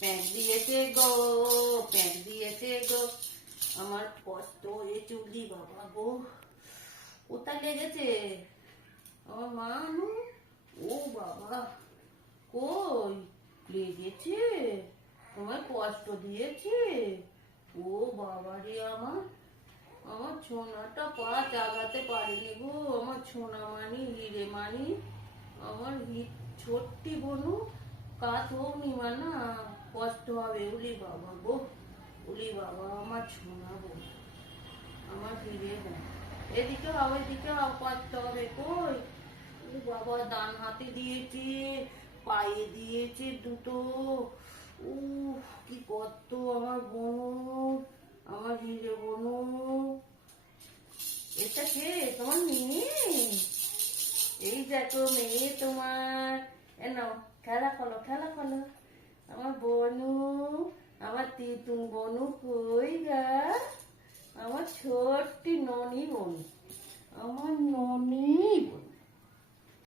প্যাঁক দিয়েছে গো, প্যাঁক দিয়েছে গো। আমার কষ্ট হয়েছে উলি বাবা গো। কোথায় লেগেছে আমার মা? ও বাবা, কই লেগেছে? তোমায় কষ্ট দিয়েছে? ও বাবা রে, আমার আমার ছোনাটা পা চাগাতে পারেনি গো। আমার ছোনা মানি, হিরে মানি, আমার ছোট্টি বনু কাজ হোক নি মানা, কষ্ট হবে। উলি বাবা গো, উলি বাবা, আমার ছোনা বোন, আমার হিরে বোন। এদিকে হবে, এদিকে কষ্ট হবে। কই ও বাবা, ডান হাতে দিয়েছে, পায়ে দিয়েছে দুটো। কি কষ্ট আমার বনু, আমার হিরে বনু। এটা কে? তোমার মেয়ে? এই দেখো মেয়ে তোমার। নাও খেলা করো, খেলা করো। আমার বনু, আমার তিতুন বনু কই?